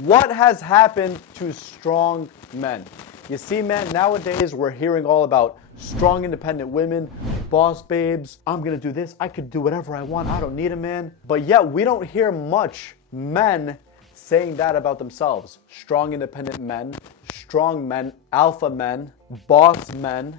What has happened to strong men? You see, man, nowadays we're hearing all about strong, independent women, boss babes. I'm gonna do this. I could do whatever I want. I don't need a man. But yet we don't hear much men saying that about themselves. Strong, independent men, strong men, alpha men, boss men.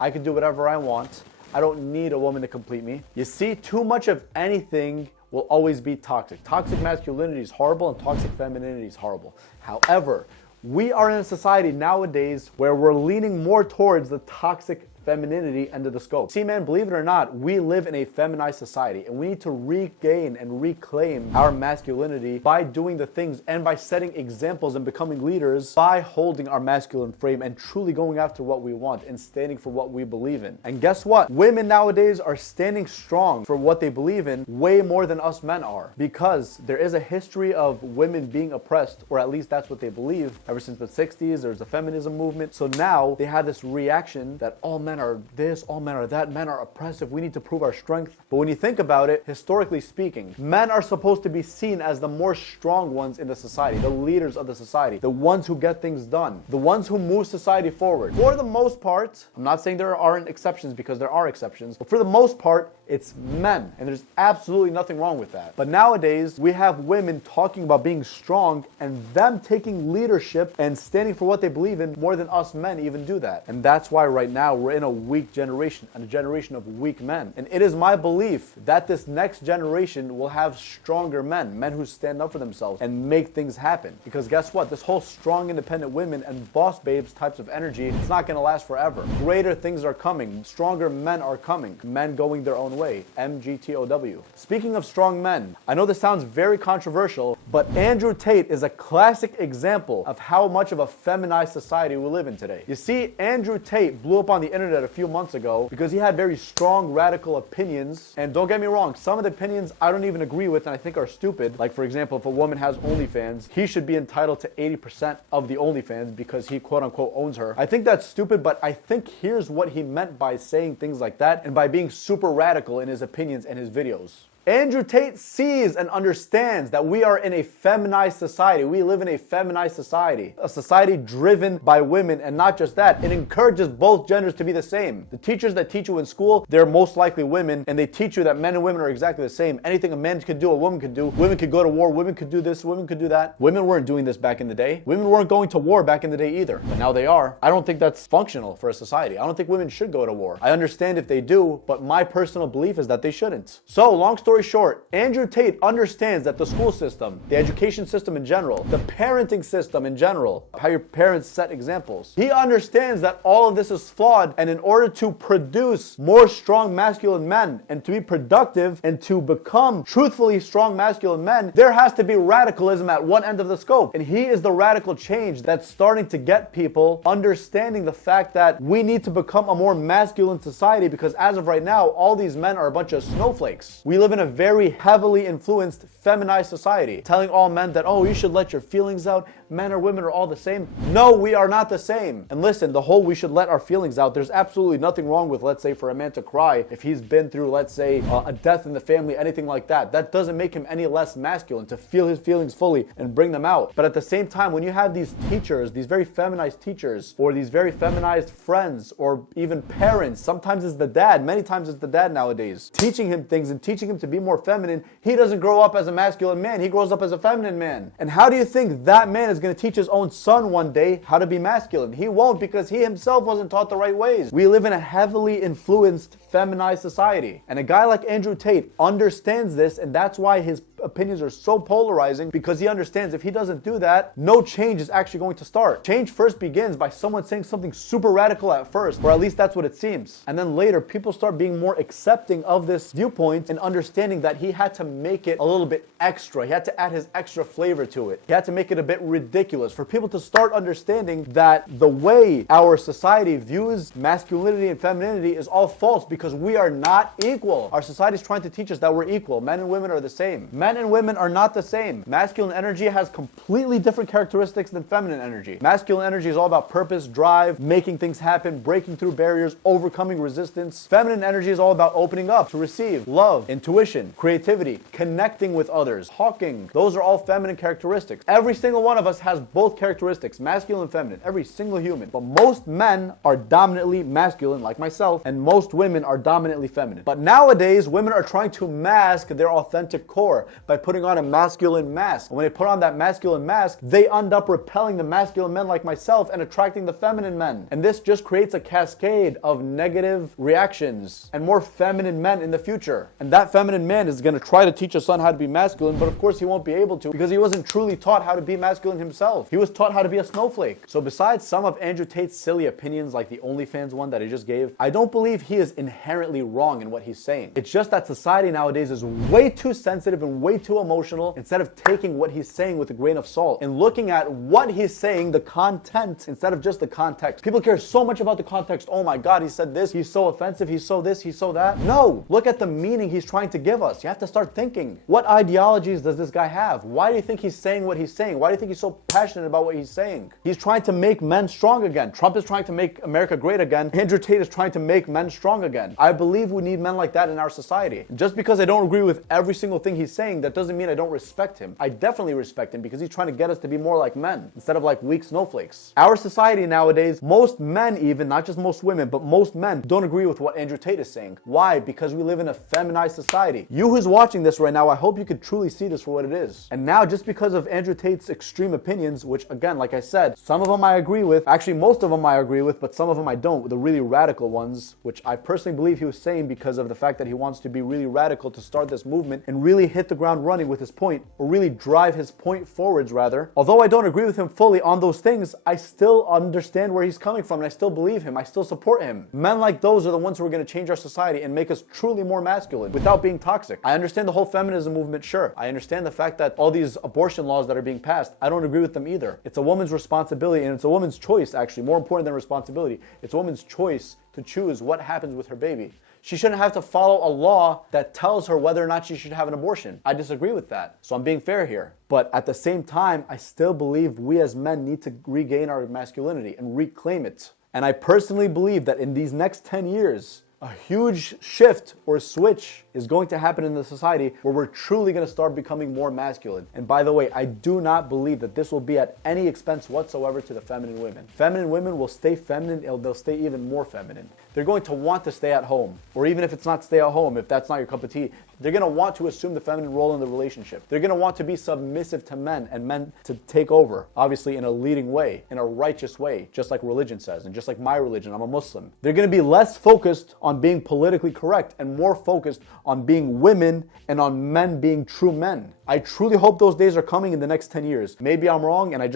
I can do whatever I want. I don't need a woman to complete me. You see, too much of anything will always be toxic. Toxic masculinity is horrible and toxic femininity is horrible. However, we are in a society nowadays where we're leaning more towards the toxic femininity end of the scope. See, man, believe it or not, we live in a feminized society and we need to regain and reclaim our masculinity by doing the things and by setting examples and becoming leaders by holding our masculine frame and truly going after what we want and standing for what we believe in. And guess what? Women nowadays are standing strong for what they believe in way more than us men are, because there is a history of women being oppressed, or at least that's what they believe. Ever since the 60s, there's a feminism movement. So now they have this reaction that all men are this, all men are that, men are oppressive, we need to prove our strength. But when you think about it, historically speaking, men are supposed to be seen as the more strong ones in the society, the leaders of the society, the ones who get things done, the ones who move society forward. For the most part, I'm not saying there aren't exceptions, because there are exceptions, but for the most part, it's men, and there's absolutely nothing wrong with that. But nowadays, we have women talking about being strong and them taking leadership and standing for what they believe in more than us men even do that. And that's why right now we're in a weak generation, and a generation of weak men. And it is my belief that this next generation will have stronger men who stand up for themselves and make things happen. Because guess what? This whole strong, independent women and boss babes types of energy, it's not going to last forever. Greater things are coming. Stronger men are coming. Men going their own way. MGTOW. Speaking of strong men, I know this sounds very controversial, but Andrew Tate is a classic example of how much of a feminized society we live in today. You see, Andrew Tate blew up on the internet a few months ago because he had very strong, radical opinions. And don't get me wrong, some of the opinions I don't even agree with and I think are stupid. Like, for example, if a woman has OnlyFans, he should be entitled to 80% of the OnlyFans because he quote unquote owns her. I think that's stupid, but I think here's what he meant by saying things like that and by being super radical in his opinions and his videos. Andrew Tate sees and understands that we are in a feminized society. We live in a feminized society. A society driven by women, and not just that, it encourages both genders to be the same. The teachers that teach you in school, they're most likely women, and they teach you that men and women are exactly the same. Anything a man could do, a woman could do. Women could go to war, women could do this, women could do that. Women weren't doing this back in the day. Women weren't going to war back in the day either, but now they are. I don't think that's functional for a society. I don't think women should go to war. I understand if they do, but my personal belief is that they shouldn't. So, long story short, Andrew Tate understands that the school system, the education system in general, the parenting system in general, how your parents set examples, he understands that all of this is flawed, and in order to produce more strong masculine men and to be productive and to become truthfully strong masculine men, there has to be radicalism at one end of the scope. And he is the radical change that's starting to get people understanding the fact that we need to become a more masculine society, because as of right now, all these men are a bunch of snowflakes. We live in a very heavily influenced feminized society, telling all men that, oh, you should let your feelings out, men or women are all the same. No, we are not the same. And listen, the whole we should let our feelings out, there's absolutely nothing wrong with, let's say, for a man to cry if he's been through, let's say, a death in the family, anything like that. That doesn't make him any less masculine to feel his feelings fully and bring them out. But at the same time, when you have these teachers, these very feminized teachers, or these very feminized friends, or even parents, sometimes it's the dad, many times it's the dad nowadays, teaching him things and teaching him to be more feminine, he doesn't grow up as a masculine man, he grows up as a feminine man. And how do you think that man is going to teach his own son one day how to be masculine? He won't, because he himself wasn't taught the right ways. We live in a heavily influenced, feminized society. And a guy like Andrew Tate understands this, and that's why his opinions are so polarizing, because he understands if he doesn't do that, no change is actually going to start. Change first begins by someone saying something super radical at first, or at least that's what it seems. And then later, people start being more accepting of this viewpoint and understanding that he had to make it a little bit extra. He had to add his extra flavor to it. He had to make it a bit ridiculous for people to start understanding that the way our society views masculinity and femininity is all false, because we are not equal. Our society is trying to teach us that we're equal. Men and women are the same. Men Men and women are not the same. Masculine energy has completely different characteristics than feminine energy. Masculine energy is all about purpose, drive, making things happen, breaking through barriers, overcoming resistance. Feminine energy is all about opening up to receive love, intuition, creativity, connecting with others, talking. Those are all feminine characteristics. Every single one of us has both characteristics, masculine and feminine, every single human. But most men are dominantly masculine, like myself, and most women are dominantly feminine. But nowadays, women are trying to mask their authentic core by putting on a masculine mask. And when they put on that masculine mask, they end up repelling the masculine men like myself and attracting the feminine men. And this just creates a cascade of negative reactions and more feminine men in the future. And that feminine man is going to try to teach a son how to be masculine, but of course he won't be able to because he wasn't truly taught how to be masculine himself. He was taught how to be a snowflake. So besides some of Andrew Tate's silly opinions like the OnlyFans one that he just gave, I don't believe he is inherently wrong in what he's saying. It's just that society nowadays is way too sensitive and way too emotional instead of taking what he's saying with a grain of salt and looking at what he's saying, the content, instead of just the context. People care so much about the context. Oh my God, he said this, he's so offensive, he's so this, he's so that. No, look at the meaning he's trying to give us. You have to start thinking. What ideologies does this guy have? Why do you think he's saying what he's saying? Why do you think he's so passionate about what he's saying? He's trying to make men strong again. Trump is trying to make America great again. Andrew Tate is trying to make men strong again. I believe we need men like that in our society. Just because I don't agree with every single thing he's saying, that doesn't mean I don't respect him. I definitely respect him because he's trying to get us to be more like men instead of like weak snowflakes. Our society nowadays, most men even, not just most women, but most men don't agree with what Andrew Tate is saying. Why? Because we live in a feminized society. You who's watching this right now, I hope you could truly see this for what it is. And now, just because of Andrew Tate's extreme opinions, which again, like I said, some of them I agree with, actually most of them I agree with, but some of them I don't, the really radical ones, which I personally believe he was saying because of the fact that he wants to be really radical to start this movement and really hit the ground running with his point, or really drive his point forwards rather. Although I don't agree with him fully on those things, I still understand where he's coming from and I still believe him. I still support him. Men like those are the ones who are going to change our society and make us truly more masculine without being toxic. I understand the whole feminism movement, sure. I understand the fact that all these abortion laws that are being passed, I don't agree with them either. It's a woman's responsibility and it's a woman's choice, actually, more important than responsibility. It's a woman's choice to choose what happens with her baby. She shouldn't have to follow a law that tells her whether or not she should have an abortion. I disagree with that. So I'm being fair here. But at the same time, I still believe we as men need to regain our masculinity and reclaim it. And I personally believe that in these next 10 years, a huge shift or switch is going to happen in the society where we're truly going to start becoming more masculine. And by the way, I do not believe that this will be at any expense whatsoever to the feminine women. Feminine women will stay feminine, they'll stay even more feminine. They're going to want to stay at home, or even if it's not stay at home, if that's not your cup of tea, they're going to want to assume the feminine role in the relationship. They're going to want to be submissive to men and men to take over, obviously in a leading way, in a righteous way, just like religion says, and just like my religion, I'm a Muslim. They're going to be less focused on being politically correct and more focused on being women and on men being true men. I truly hope those days are coming in the next 10 years. Maybe I'm wrong, and I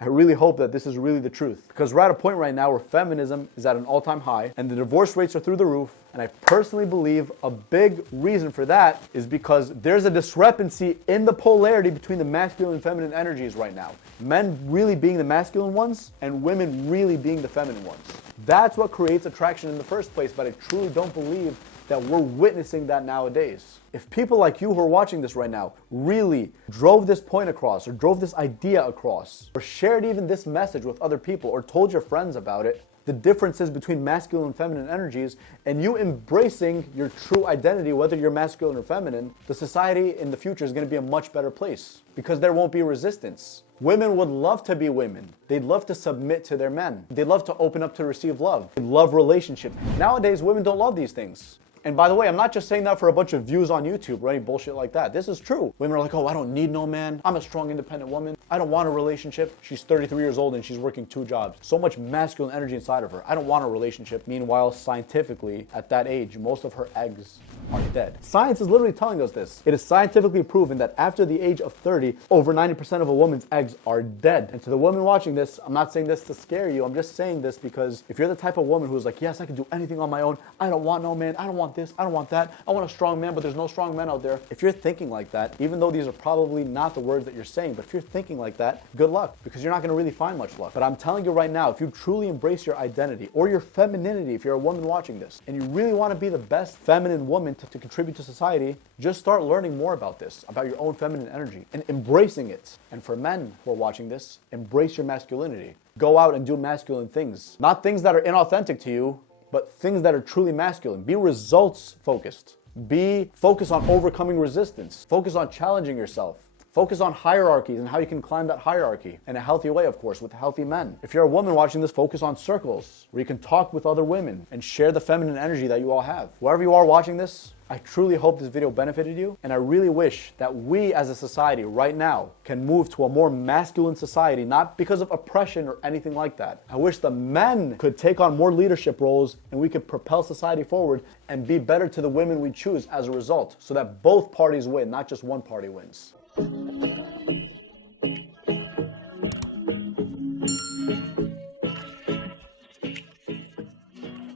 really hope that this is really the truth. Because we're at a point right now where feminism is at an all-time high, and the divorce rates are through the roof, and I personally believe a big reason for that is because there's a discrepancy in the polarity between the masculine and feminine energies right now. Men really being the masculine ones, and women really being the feminine ones. That's what creates attraction in the first place, but I truly don't believe that we're witnessing that nowadays. If people like you who are watching this right now really drove this point across, or drove this idea across, or shared even this message with other people, or told your friends about it, the differences between masculine and feminine energies, and you embracing your true identity, whether you're masculine or feminine, the society in the future is going to be a much better place because there won't be resistance. Women would love to be women. They'd love to submit to their men. They'd love to open up to receive love. They love relationships. Nowadays, women don't love these things. And by the way, I'm not just saying that for a bunch of views on YouTube or any bullshit like that. This is true. Women are like, oh, I don't need no man. I'm a strong, independent woman. I don't want a relationship. She's 33 years old and she's working 2 jobs. So much masculine energy inside of her. I don't want a relationship. Meanwhile, scientifically, at that age, most of her eggs are dead. Science is literally telling us this. It is scientifically proven that after the age of 30, over 90% of a woman's eggs are dead. And to the women watching this, I'm not saying this to scare you. I'm just saying this because if you're the type of woman who's like, yes, I can do anything on my own. I don't want no man. I don't want want this, I don't want that, I want a strong man, but there's no strong men out there. If you're thinking like that, even though these are probably not the words that you're saying, but if you're thinking like that, good luck, because you're not gonna really find much luck. But I'm telling you right now, if you truly embrace your identity or your femininity, if you're a woman watching this, and you really wanna be the best feminine woman to contribute to society, just start learning more about this, about your own feminine energy, and embracing it. And for men who are watching this, embrace your masculinity. Go out and do masculine things. Not things that are inauthentic to you, but things that are truly masculine. Be results focused. Be focused on overcoming resistance. Focus on challenging yourself. Focus on hierarchies and how you can climb that hierarchy in a healthy way, of course, with healthy men. If you're a woman watching this, focus on circles where you can talk with other women and share the feminine energy that you all have. Wherever you are watching this, I truly hope this video benefited you, and I really wish that we as a society right now can move to a more masculine society, not because of oppression or anything like that. I wish the men could take on more leadership roles and we could propel society forward and be better to the women we choose as a result, so that both parties win, not just one party wins.